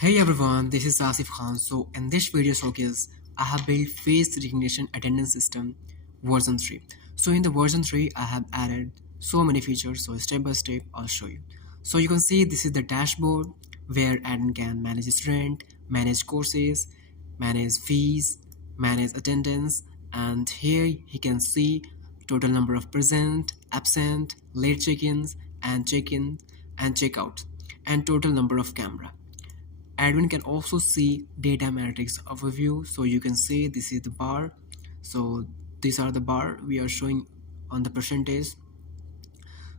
Hey everyone, this is Asif Khan. So in this video showcase, I have built face recognition attendance system version 3. So in the version 3, I have added so many features. So step by step, I'll show you. So you can see this is the dashboard where admin can manage student, manage courses, manage fees, manage attendance, and here he can see total number of present, absent, late check-ins, and check-in and check-out, and total number of camera. Admin can also see data matrix overview. So you can see this is the bar. So these are the bar we are showing on the percentage.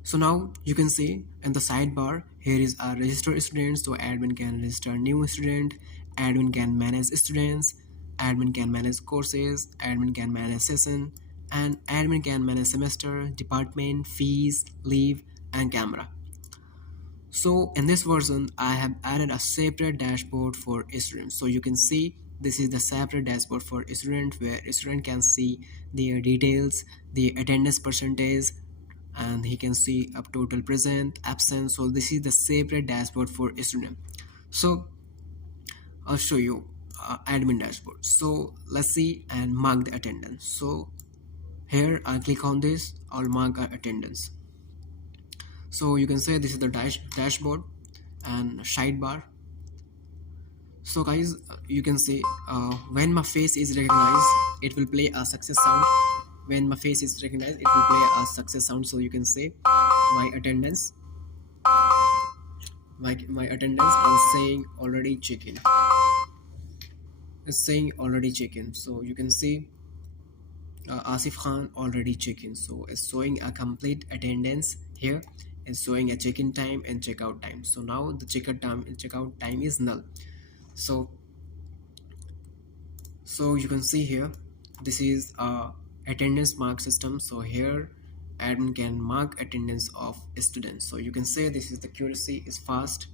So now you can see in the sidebar here is our register students. So admin can register new student, admin can manage students, admin can manage courses, admin can manage session, and admin can manage semester, department, fees, leave, and camera. So in this version, I have added a separate dashboard for students. So you can see this is the separate dashboard for student where a student can see their details, the attendance percentage, and he can see up total present, absent. So this is the separate dashboard for student. So I'll show you admin dashboard. So let's see and mark the attendance. So here I'll click on this, I'll mark our attendance. So you can say this is the dashboard and sidebar. So guys, you can see when my face is recognized, it will play a success sound. When my face is recognized, it will play a success sound. So you can say my attendance, my attendance is saying already check-in. It's saying already check-in. So you can see Asif Khan already check-in. So it's showing a complete attendance here. It's showing a check-in time and check-out time. So now the checkout time is null. So you can see here this is a attendance mark system. So here admin can mark attendance of students. So you can say this is the accuracy is fast.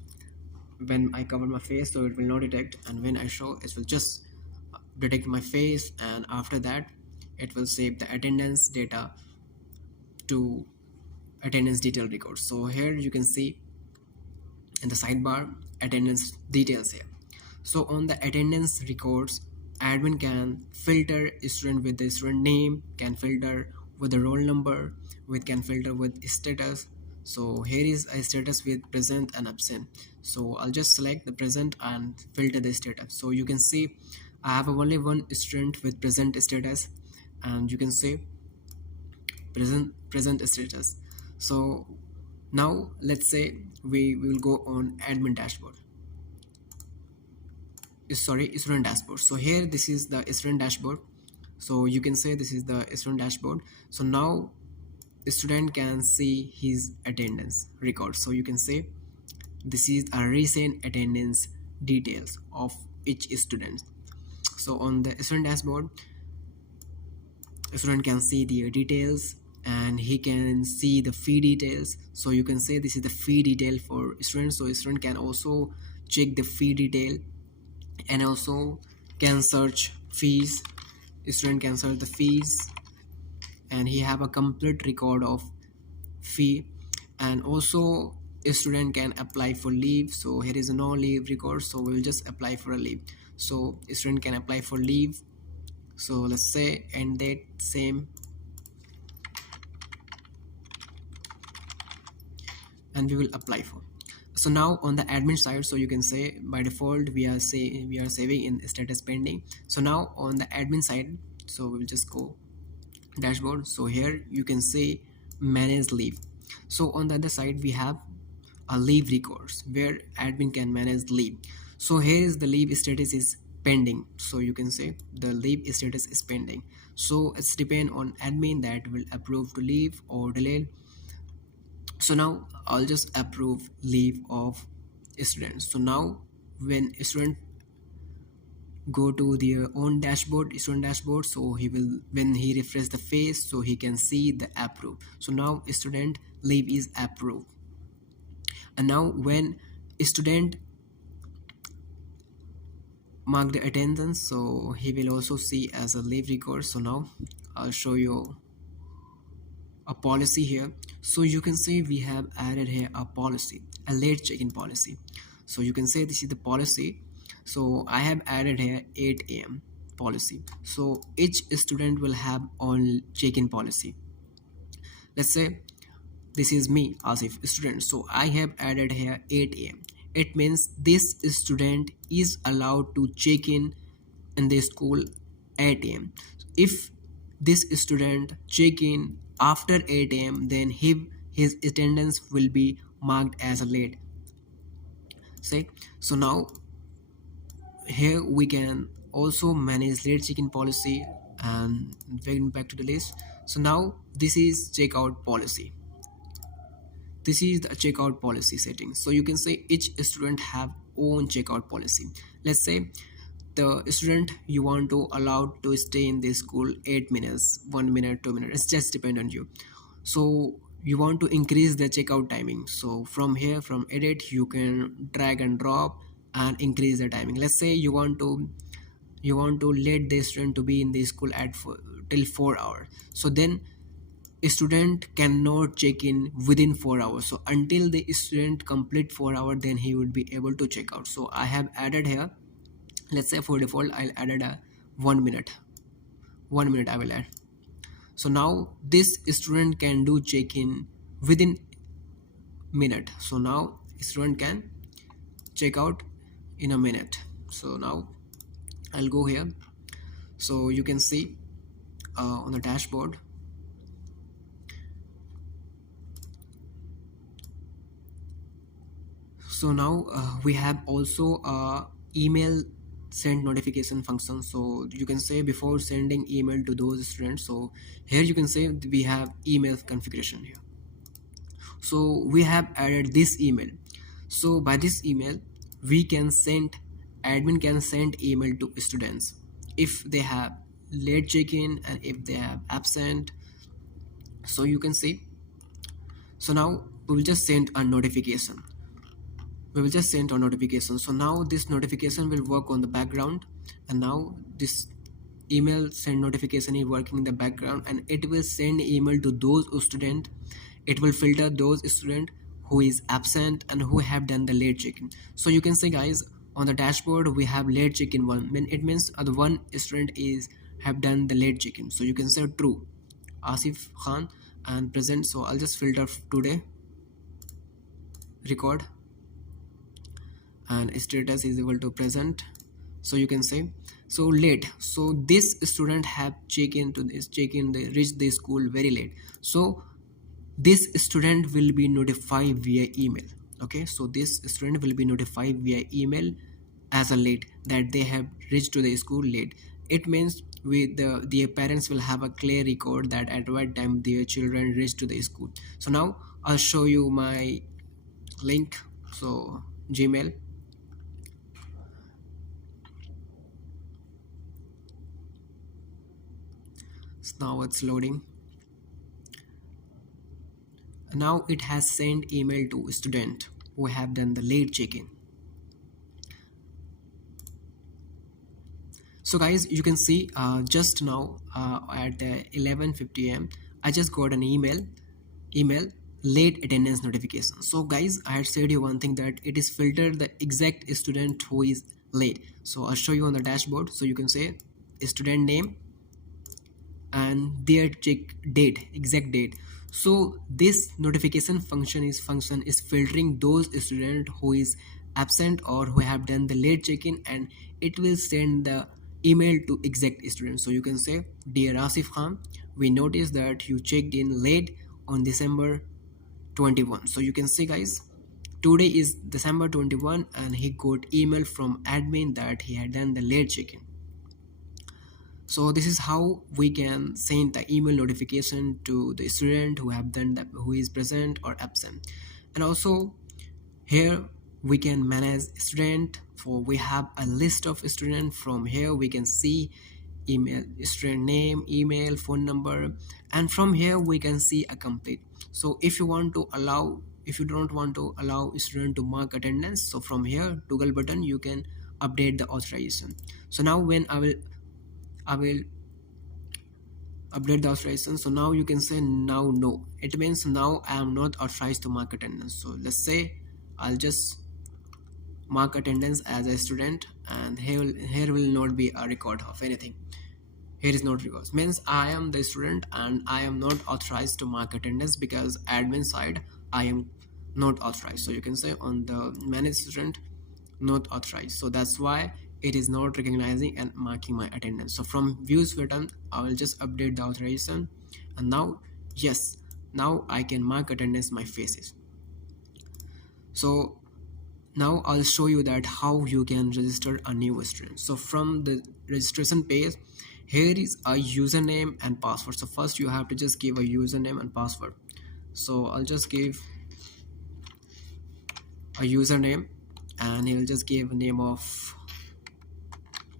When I cover my face, so it will not detect, and when I show, it will just detect my face, and after that it will save the attendance data to attendance detail record. So here you can see in the sidebar attendance details here. So on the attendance records, admin can filter student with the student name, can filter with the roll number, can filter with status. So here is a status with present and absent. So I'll just select the present and filter the status. So you can see I have only one student with present status, and you can say present status. So now let's say we will go on admin dashboard, student dashboard. So here this is the student dashboard. So you can say this is the student dashboard. So now the student can see his attendance record. So you can say this is a recent attendance details of each student. So on the student dashboard, a student can see the details and he can see the fee details. So you can say this is the fee detail for students. So student can also check the fee detail and also can search fees. Student can search the fees and he have a complete record of fee, and also a student can apply for leave. So here is no leave record, so we will just apply for a leave. So a student can apply for leave. So let's say end date same, and we will apply for. So now on the admin side, so you can say by default we are saving in status pending. So now on the admin side, so we'll just go dashboard. So here you can say manage leave. So on the other side we have a leave records where admin can manage leave. So here is the leave status is pending. So you can say the leave status is pending. So it's depend on admin that will approve to leave or delay. So now I'll just approve leave of students. So now when a student go to their own dashboard, student dashboard, so he will, when he refresh the face, so he can see the approve. So now student leave is approved. And now when student mark the attendance, so he will also see as a leave record. So now I'll show you a policy here. So you can see we have added here a policy, a late check-in policy. So you can say this is the policy. So I have added here 8 a.m. policy. So each student will have on check-in policy. Let's say this is me, Asif, student. So I have added here 8 a.m. It means this student is allowed to check in the school 8 a.m. If this student check in after 8 a.m., then his attendance will be marked as a late. Say, so now here we can also manage late check-in policy, and going back to the list. So now this is checkout policy. This is the checkout policy settings. So you can say each student have own checkout policy. Let's say the student you want to allow to stay in the school 8 minutes, 1 minute, 2 minutes, it's just depend on you. So you want to increase the checkout timing. So from here, from edit, you can drag and drop and increase the timing. Let's say you want to let the student to be in the school at till 4 hours. So then a student cannot check in within 4 hours. So until the student complete 4 hours, then he would be able to check out. So I have added here, let's say for default I'll added a 1 minute. 1 minute I will add. So now this student can do check-in within minute. So now student can check out in a minute. So now I'll go here. So you can see on the dashboard. So now we have also email send notification function. So you can say before sending email to those students, so here you can say we have email configuration here. So we have added this email. So by this email we can send, admin can send email to students if they have late check-in and if they have absent. So you can see, so now we will just send a notification. So now this notification will work on the background, and now this email send notification is working in the background, and it will send email to those student. It will filter those student who is absent and who have done the late check-in. So you can see guys, on the dashboard we have late check-in one, when it means the one student is have done the late check-in. So you can say true, Asif Khan, and present. So I'll just filter today, record, and status is equal to present. So you can say, so late, so this student have check-in to this check-in, they reached the school very late. So this student will be notified via email. Okay, so this student will be notified via email as a late, that they have reached to the school late. It means their parents will have a clear record that at what time their children reached to the school. So now I'll show you my link. So Gmail. So now it's loading. Now it has sent email to student who have done the late check-in. So guys, you can see just now at 11:50 am I just got an email late attendance notification. So guys, I had said you one thing, that it is filtered the exact student who is late. So I'll show you on the dashboard. So you can say student name and their check date, exact date. So this notification function is filtering those student who is absent or who have done the late check-in, and it will send the email to exact student. So you can say, dear Asif Khan, we noticed that you checked in late on December 21. So you can see guys, today is December 21 and he got email from admin that he had done the late check-in. So this is how we can send the email notification to the student who have done that, who is present or absent. And also here we can manage student. For we have a list of students. From here we can see email, student name, email, phone number, and from here we can see a complete. So if you want to allow, if you don't want to allow student to mark attendance, so from here toggle button you can update the authorization. So now when I will update the authorization. So now you can say now no, it means now I am not authorized to mark attendance. So let's say I'll just mark attendance as a student, and here will not be a record of anything. Here is not records means I am the student and I am not authorized to mark attendance because admin side I am not authorized. So you can say on the manage student not authorized, so that's why it is not recognizing and marking my attendance. So from views button I will just update the authorization, and now yes, now I can mark attendance my faces. So now I'll show you that how you can register a new student. So from the registration page, here is a username and password. So first you have to just give a username and password. So I'll just give a username, and he'll just give a name of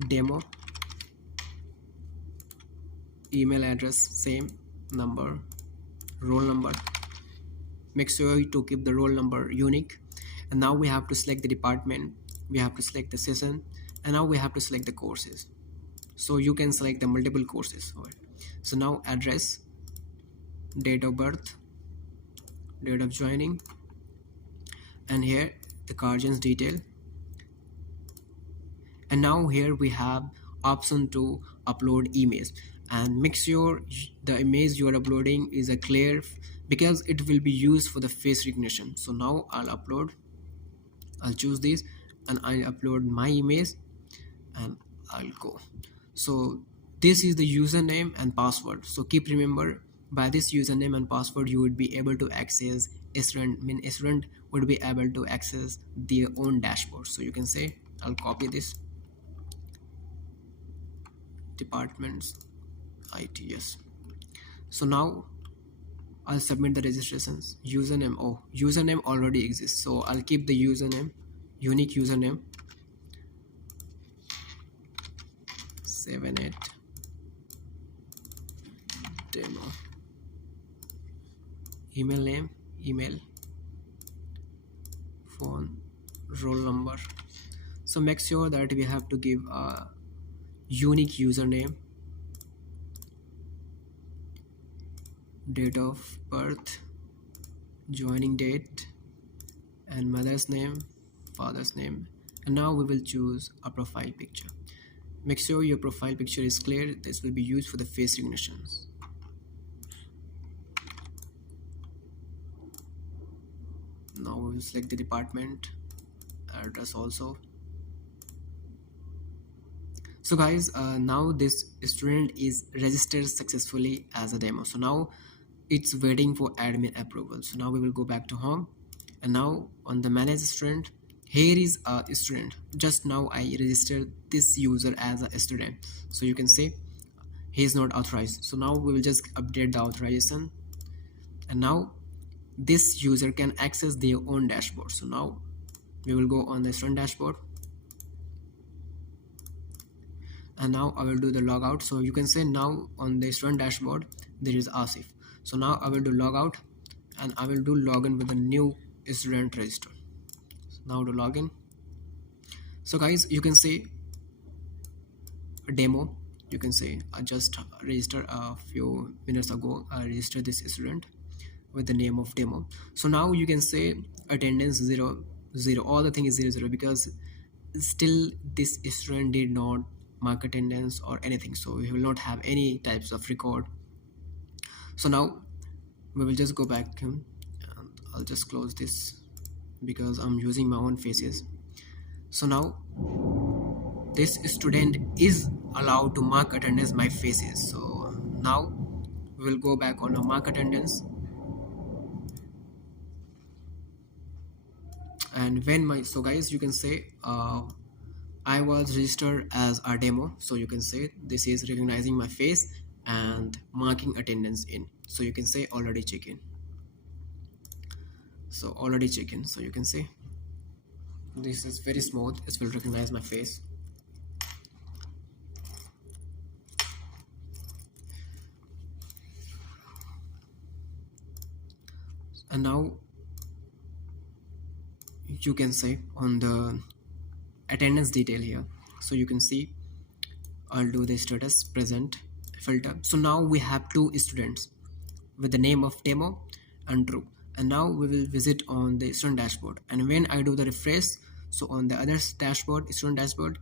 demo, email address same, number, roll number. Make sure to keep the roll number unique. And now we have to select the department, we have to select the session, and now we have to select the courses. So you can select the multiple courses. So now address, date of birth, date of joining, and here the guardian's detail. And now here we have option to upload image, and make sure the image you are uploading is a clear, because it will be used for the face recognition. So now I'll choose this and I'll upload my image and I'll go. So this is the username and password. So keep remember, by this username and password you would be able to access student, student would be able to access their own dashboard. So you can say I'll copy this, departments ITS. So now I'll submit the registrations. Username, oh, username already exists, so I'll keep the username, unique username 78 demo, email name, email, phone, roll number. So make sure that we have to give a unique username, date of birth, joining date, and mother's name, father's name. And now we will choose a profile picture. Make sure your profile picture is clear. This will be used for the face recognitions. Now we will select the department, address also. So guys, now this student is registered successfully as a demo. So now it's waiting for admin approval. So now we will go back to home, and now on the manage student, here is a student. Just now I registered this user as a student, so you can say he is not authorized. So now we will just update the authorization, and now this user can access their own dashboard. So now we will go on the student dashboard, and now I will do the logout. So you can say now on the student dashboard there is Asif. So now I will do logout, and I will do login with the new student register. So now to login. So guys, you can say a demo. You can say I just registered a few minutes ago. I registered this student with the name of demo. So now you can say attendance 0 0. All the thing is 0 0 because still this student did not mark attendance or anything. So we will not have any types of record. So now we will just go back, and I'll just close this because I'm using my own faces. So now this student is allowed to mark attendance my faces. So now we will go back on a mark attendance, and when my, so guys, you can say I was registered as a demo. So you can say this is recognizing my face and marking attendance in. So you can say already check in. So already check in. So you can say this is very smooth. It will recognize my face. And now you can say on the attendance detail here. So you can see I'll do the status present filter. So now we have two students with the name of demo and true. And now we will visit on the student dashboard, and when I do the refresh, So on the other dashboard, student dashboard,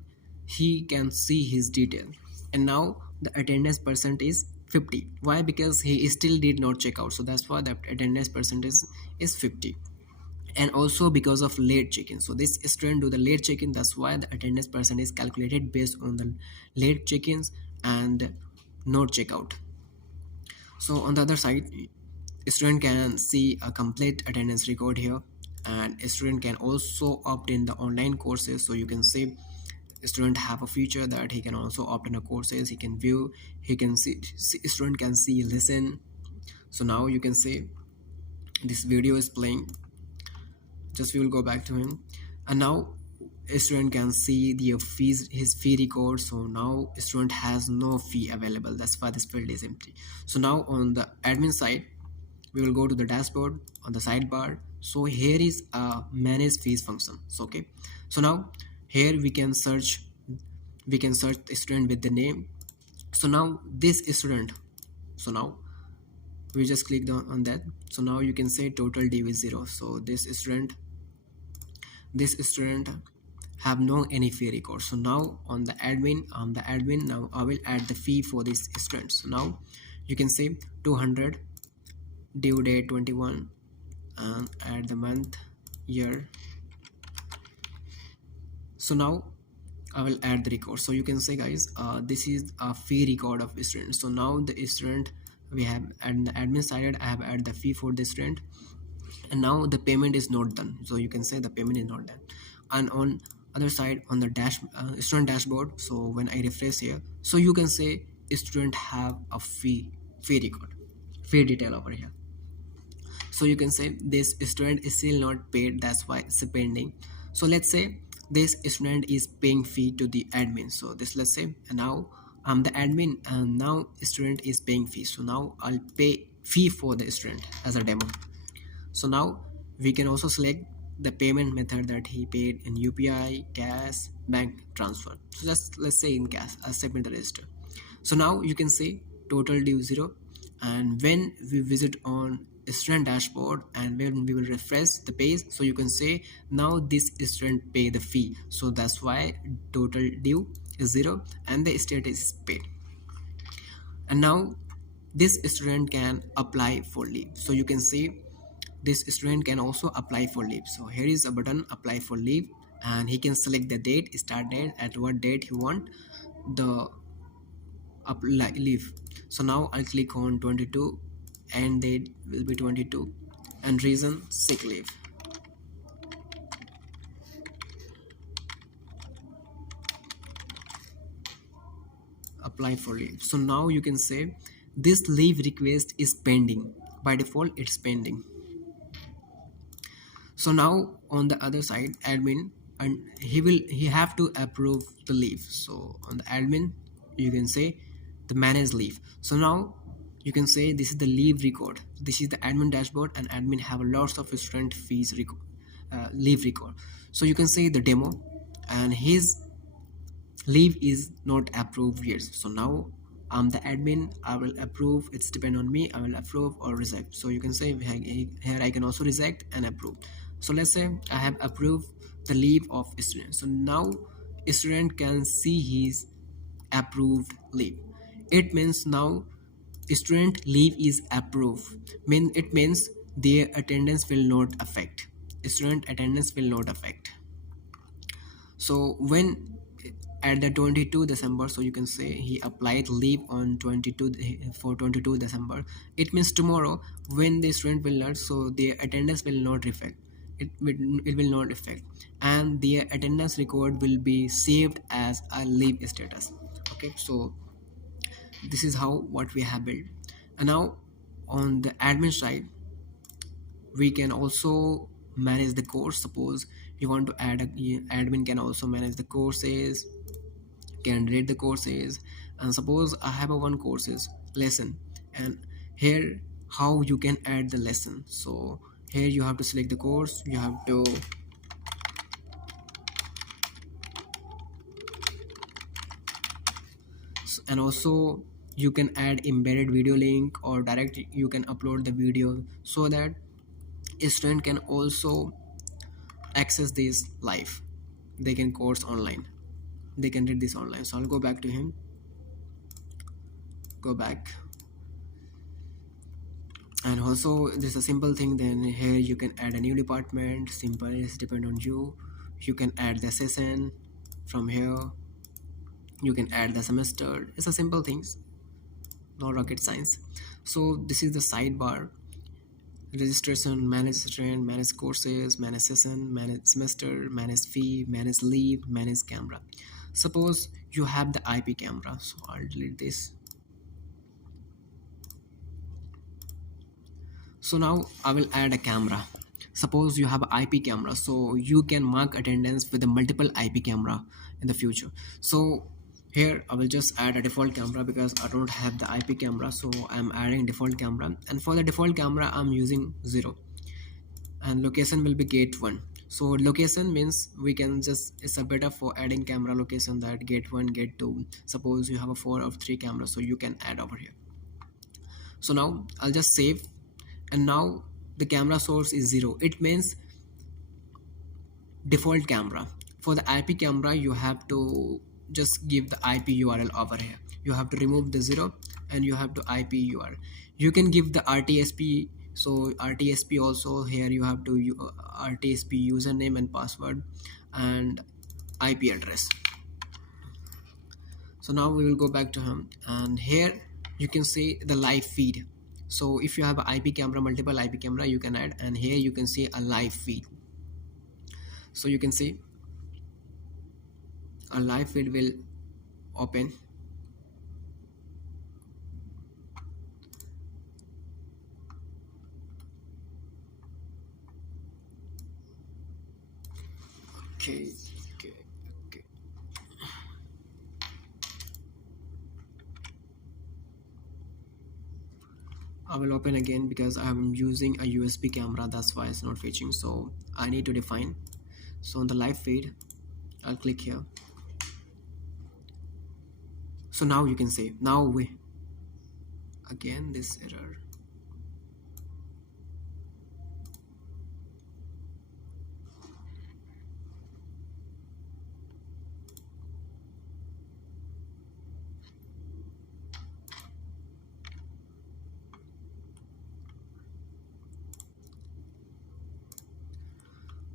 he can see his detail. And now the attendance percent is 50. Why? Because he still did not check out, so that's why the attendance percentage is 50. And also because of late check-in, so this student do the late check-in, that's why the attendance percent is calculated based on the late check-ins and not checkout. So on the other side, a student can see a complete attendance record here, and a student can also opt in the online courses. So you can see a student have a feature that he can also opt in a courses, he can view, he can see student can see, listen. So now you can see this video is playing, just we will go back to him, and now a student can see the fees, his fee record. So now a student has no fee available, that's why this field is empty. So now on the admin side, we will go to the dashboard on the sidebar. So here is a manage fees function. So okay, so now here we can search the student with the name. So now this student, so now we just clicked on that. So now you can say total due is 0. So this student have no any fee record. So now on the admin, now I will add the fee for this student. So now you can say 200, due date 21, and add the month, year. So now I will add the record. So you can say guys, this is a fee record of student. So now the student, we have and the admin side, I have added the fee for the student, and now the payment is not done. So you can say the payment is not done. And on other side, on the student dashboard, so when I refresh here, so you can say student have a fee record, fee detail over here. So you can say this student is still not paid, that's why it's pending. So let's say this student is paying fee to the admin. So this, let's say, and now I'm the admin, and now student is paying fee. So now I'll pay fee for the student as a demo. So now we can also select the payment method that he paid in UPI, cash, bank transfer. So just let's say in cash, I'll submit the register. So now you can see total due 0, and when we visit on student dashboard and when we will refresh the page, so you can say now this student pay the fee, so that's why total due is 0 and the status is paid. And now this student can apply for leave. So you can see this student can also apply for leave. So here is a button, apply for leave, and he can select the date, start date, at what date he want the leave. So now I'll click on 22, and date will be 22, and reason sick leave. Apply for leave. So now you can say this leave request is pending. By default it's pending. So now on the other side, admin, and he have to approve the leave. So on the admin you can say the manage leave. So now you can say this is the leave record, this is the admin dashboard, and admin have lots of student fees record, leave record. So you can say the demo, and his leave is not approved yet. So now I'm the admin, I will approve, it's depend on me, I will approve or reject. So you can say here I can also reject and approve. So let's say I have approved the leave of student. So now student can see his approved leave. It means now student leave is approved, it means their attendance will not affect, student attendance will not affect. So when at the 22 December, so you can say he applied leave on 22 for 22 December, it means tomorrow when the student will learn, so their attendance will not affect, it will not affect, and their attendance record will be saved as a leave status. Okay, so this is how what we have built. And now on the admin side, we can also manage the course. Suppose you want to add admin can also manage the courses, can rate the courses, and suppose I have a one courses lesson, and here how you can add the lesson. So here you have to select the course, you have to and also you can add embedded video link, or direct you can upload the video so that a student can also access this live. they can course online, they can read this online. So I'll go back to him, go back. And also this is a simple thing. Then here you can add a new department, simple, it's depend on you. You can add the session from here, you can add the semester. It's a simple things, no rocket science. So this is the sidebar: registration, manage student, manage courses, manage session, manage semester, manage fee, manage leave, manage camera. Suppose you have the IP camera, so I'll delete this. So now I will add a camera. Suppose you have an IP camera, so you can mark attendance with a multiple IP camera in the future. So here I will just add a default camera because I don't have the IP camera, so I'm adding default camera. And for the default camera I'm using 0, and location will be gate 1. So location means we can just, it's a better for adding camera location, that gate 1, gate 2. Suppose you have a 4 or 3 cameras, so you can add over here. So now I'll just save, and now the camera source is 0. It means default camera. For the IP camera you have to just give the IP URL over here. You have to remove the 0 and you have to IP URL. You can give the RTSP. So RTSP also, here you have to RTSP username and password and IP address. So now we will go back to him, and here you can see the live feed. So if you have an IP camera, multiple IP camera, you can add, and here you can see a live feed. So you can see a live feed will open. Okay, okay, okay. I will open again because I am using a USB camera, that's why it's not fetching. So I need to define. So on the live feed I'll click here. So now you can see, now we, again this error.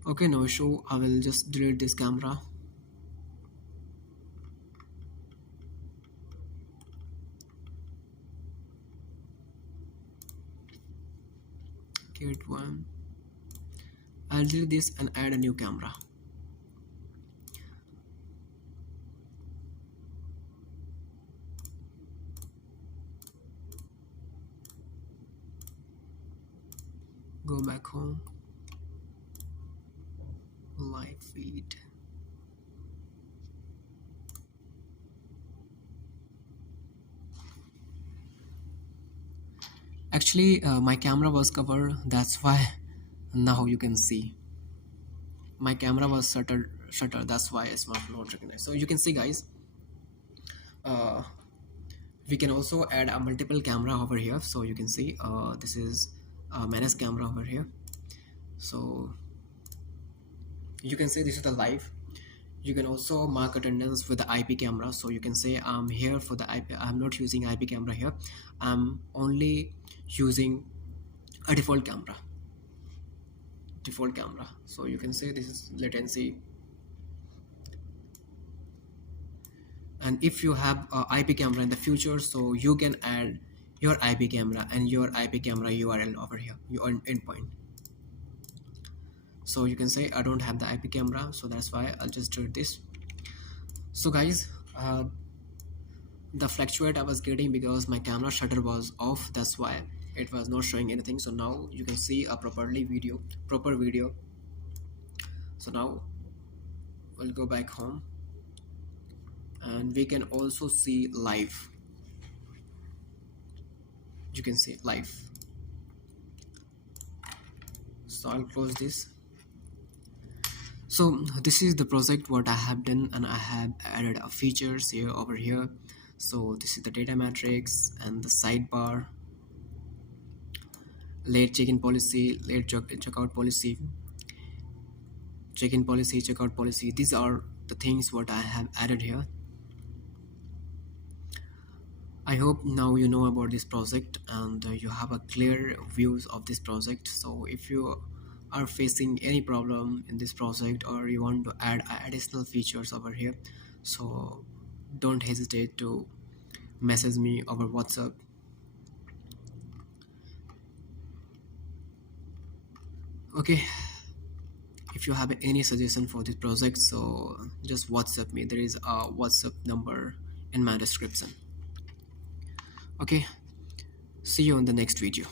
Okay, no issue, I will just delete this camera. Gate 1, I'll delete this and add a new camera. Go back home, live feed. Actually my camera was covered, that's why now you can see my camera was shutter, that's why it's not recognized. So you can see guys, uh, we can also add a multiple camera over here. So you can see this is manage camera over here. So you can see this is the live. You can also mark attendance with the IP camera. So you can say I'm here for the IP, I'm not using IP camera here, I'm only using a default camera. So you can say this is latency. And if you have a IP camera in the future, so you can add your IP camera and your IP camera URL over here, your endpoint. So you can say I don't have the IP camera, so that's why I'll just do this. So guys, the fluctuate I was getting because my camera shutter was off, that's why it was not showing anything. So now you can see a proper video. So now we'll go back home, and we can also see live. You can see live. So I'll close this. So this is the project what I have done, and I have added a features here over here. So this is the data matrix and the sidebar, late check-in policy, late checkout policy, check-in policy, checkout policy. These are the things what I have added here. I hope now you know about this project and you have a clear views of this project. So if you are facing any problem in this project or you want to add additional features over here, so don't hesitate to message me over WhatsApp. Okay, if you have any suggestion for this project, so just WhatsApp me. There is a WhatsApp number in my description. Okay, see you on the next video.